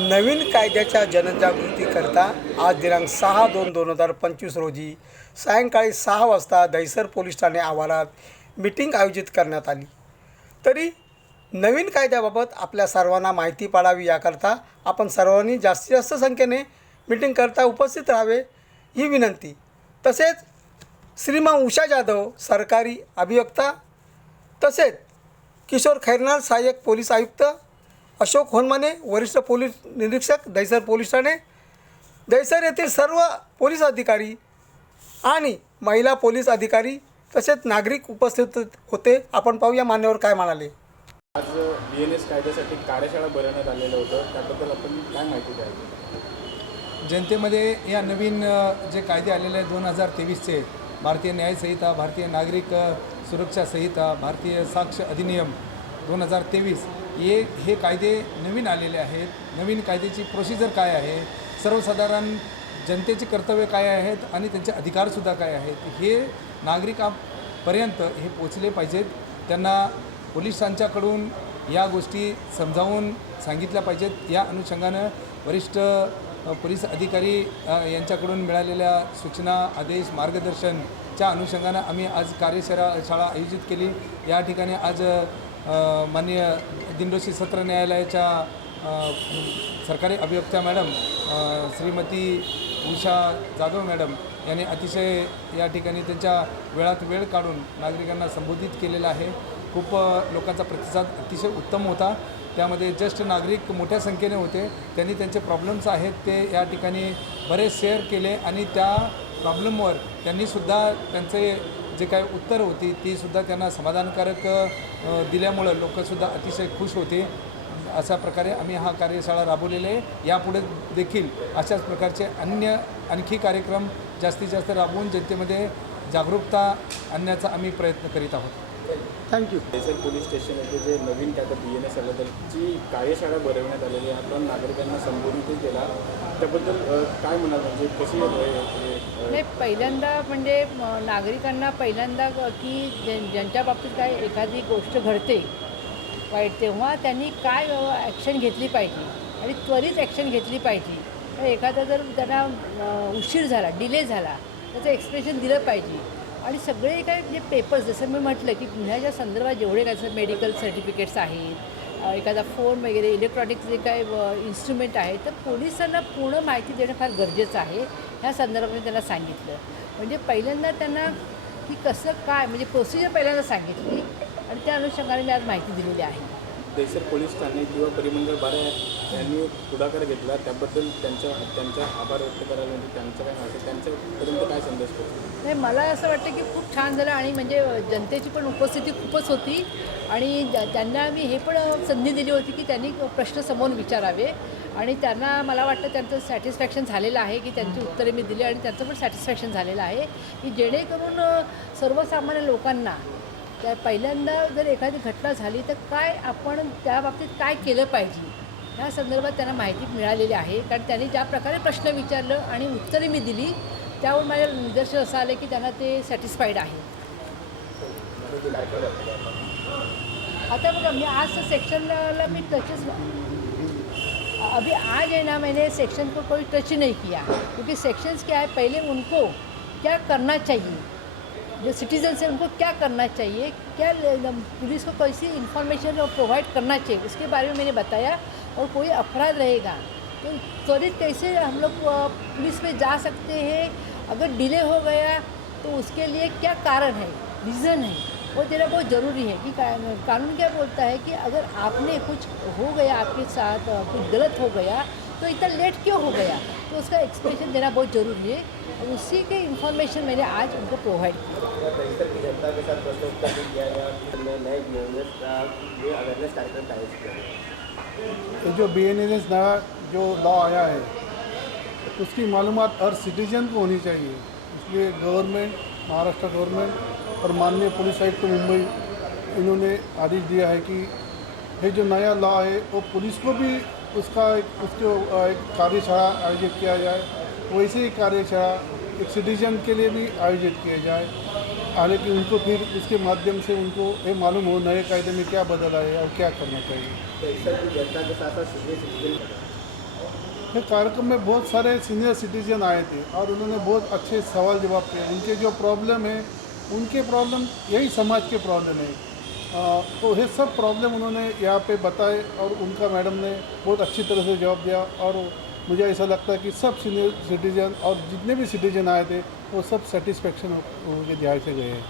नवीन कायद्याच्या जनजागृतीकरता आज दिनांक सहा दोन दोन हजार पंचवीस रोजी सायंकाळी सहा वाजता दहिसर पोलीस ठाणे आवारात मिटिंग आयोजित करण्यात आली. तरी नवीन कायद्याबाबत आपल्या सर्वांना माहिती पाडावी याकरता आपण सर्वांनी जास्तीत जास्त संख्येने मिटिंगकरता उपस्थित राहावे ही विनंती. तसेच श्रीमान उषा जाधव सरकारी अभिवक्ता तसेच किशोर खैरनार सहाय्यक पोलीस आयुक्त अशोक होनमाने वरिष्ठ पोलीस निरीक्षक दहिसर पोलीस ठाणे दहिसर येथील सर्व पोलीस अधिकारी आणि महिला पोलीस अधिकारी तसेच नागरिक उपस्थित होते. आपण पाहूया मान्यवर काय म्हणाले. आज बी एन एस कायद्यासाठी कार्यशाळा भरवण्यात आलेलं होतं. त्याबद्दल आपण काय माहिती द्याल? जनतेमध्ये या नवीन जे कायदे आलेले आहेत दोन हजार तेवीसचे भारतीय न्याय संहिता भारतीय नागरिक सुरक्षा संहिता भारतीय साक्ष अधिनियम दोन हजार तेवीस हे हे कायदे नवीन आलेले आहेत. नवीन कायद्याची प्रोसिजर काय आहे? सर्वसाधारण जनतेची कर्तव्य काय आहेत आणि त्यांचे अधिकारसुद्धा काय आहेत? हे नागरिकांपर्यंत हे पोचले पाहिजेत. त्यांना पोलिसांच्याकडून या गोष्टी समजावून सांगितल्या पाहिजेत. या अनुषंगानं वरिष्ठ पोलीस अधिकारी यांच्याकडून मिळालेल्या सूचना आदेश मार्गदर्शनच्या अनुषंगानं आम्ही आज कार्यशाळा शाळा आयोजित केली. या ठिकाणी आज माननीय दिंडोशी सत्र न्यायालयाच्या सरकारी अभिवक्त्या मॅडम श्रीमती उषा जाधव मॅडम यांनी अतिशय या ठिकाणी त्यांच्या वेळात वेळ काढून नागरिकांना संबोधित केलेलं आहे. खूप लोकांचा प्रतिसाद अतिशय उत्तम होता. त्यामध्ये ज्येष्ठ नागरिक मोठ्या संख्येने होते. त्यांनी त्यांचे प्रॉब्लेम्स आहेत ते या ठिकाणी बरेच शेअर केले आणि त्या प्रॉब्लेमवर त्यांनीसुद्धा त्यांचे जे काय उत्तर होती तीसुद्धा त्यांना समाधानकारक दिल्यामुळं लोकंसुद्धा अतिशय खुश होते. अशा प्रकारे आम्ही हा कार्यशाळा राबवलेले आहे. यापुढे देखील अशाच प्रकारचे अन्य आणखी कार्यक्रम जास्तीत जास्त राबवून जनतेमध्ये जागरूकता आणण्याचा आम्ही प्रयत्न करीत आहोत. थँक्यू दहिसर पोलीस स्टेशन येथे जे नवीन कायदा बी एन एस आल्याबद्दलची कार्यशाळा भरवण्यात आलेली आहे. आपण नागरिकांना संबोधित केला. त्याबद्दल काय म्हणाल? म्हणजे कशी नाही पहिल्यांदा म्हणजे नागरिकांना पहिल्यांदा क- की ज्या- ज्यांच्या बाबतीत काय एखादी गोष्ट घडते वाईट तेव्हा त्यांनी काय ॲक्शन घेतली पाहिजे आणि त्वरित ॲक्शन घेतली पाहिजे. तर एखादा जर त्यांना उशीर झाला डिले झाला त्याचं एक्सप्रेशन दिलं पाहिजे. आणि सगळे काय जे पेपर्स जसं मी म्हटलं की गुन्ह्याच्या संदर्भात जेवढे काय मेडिकल सर्टिफिकेट्स आहेत एखादा फोन वगैरे इलेक्ट्रॉनिक जे काय इन्स्ट्रुमेंट आहे तर पोलिसांना पूर्ण माहिती देणं फार गरजेचं आहे ह्या संदर्भाने त्यांना सांगितलं. म्हणजे पहिल्यांदा त्यांना की कसं काय म्हणजे प्रोसिजर पहिल्यांदा सांगितली आणि त्या अनुषंगाने मी आज माहिती दिलेली आहे. दहिसर पोलीस ठाणे किंवा परिमंडळ बारा यांनी पुढाकार घेतला. त्याबद्दल त्यांच्या त्यांचा आभार व्यक्त करायला म्हणजे त्यांचं काय असं त्यांच्यापर्यंत काय संदेश पोहोचतो नाही मला असं वाटतं की खूप छान झालं आणि म्हणजे जनतेची पण उपस्थिती खूपच होती. आणि त्यांना मी हे पण संधी दिली होती की त्यांनी प्रश्न समोर विचारावे. आणि त्यांना मला वाटतं त्यांचं सॅटिस्फॅक्शन झालेलं आहे की त्यांची उत्तरे मी दिली आणि त्यांचं पण सॅटिस्फॅक्शन झालेलं आहे की जेणेकरून सर्वसामान्य लोकांना त्या पहिल्यांदा जर एखादी घटना झाली तर काय आपण त्या बाबतीत काय केलं पाहिजे? ह्या संदर्भात त्यांना माहिती मिळालेली आहे. कारण त्यांनी ज्या प्रकारे प्रश्न विचारलं आणि उत्तरे मी दिली त्यावर माझ्या निदर्शन असं आलं की त्यांना ते सॅटिस्फाईड आहे. आता बघा मी आज सेक्शनला मी टचेस अभी आज है ना मैंने सेक्शन को कोई टच नहीं किया. क्योंकि सेक्शंस क्या है? पहले उनको क्या करना चाहिए? जो सिटीजन्स हैं, उनको क्या करना चाहिए? क्या पुलिस को कैसी इंफॉर्मेशन प्रोवाइड करना चाहिए? उसके बारे में मैंने बताया और कोई अपराध रहेगा। तो त्वरित कैसे हम लोग पुलिस में जा सकते हैं? अगर डिले हो गया तो उसके लिए क्या कारण है? रीज़न है। वो देना बहुत ज़रूरी है कि कानून क्या बोलता है कि अगर आपने कुछ हो गया, आपके साथ कुछ गलत हो गया तो इतना लेट क्यों हो गया? तो उसका एक्सप्लेनेशन देना बहुत ज़रूरी है। और उसी के इंफॉर्मेशन मैंने आज उनको प्रोवाइड किया। किया ये जो बी एन एन एस नया जो लॉ आया है उसकी मालूम हर सिटीजन को होनी चाहिए। इसलिए गवर्नमेंट महाराष्ट्र गवर्नमेंट और माननीय पुलिस आयुक्त मुंबई इन्होंने आदेश दिया है कि ये जो नया लॉ है वो पुलिस को भी उसका एक, उसके एक कार्यशाला आयोजित किया जाए, वैसे ही कार्यशाला एक सिटीजन के लिए भी आयोजित किया जाए, हालाँकि उनको फिर इसके माध्यम से उनको ये मालूम हो नए कायदे में क्या बदल आए और क्या करना चाहिए। ये कार्यक्रम में बहुत सारे सीनियर सिटीजन आए थे और उन्होंने बहुत अच्छे सवाल जवाब किए। उनके जो प्रॉब्लम है, उनके प्रॉब्लम यही समाज के प्रॉब्लम है। तो ये सब प्रॉब्लम उन्होंने यहाँ पे बताए और उनका मैडम ने बहुत अच्छी तरह से जवाब दिया और मुझे ऐसा लगता है कि सब सीनियर सिटीजन और जितने भी सिटीजन आए थे, वो सब सेटिस्फेक्शन हो के ध्यान से गए हैं।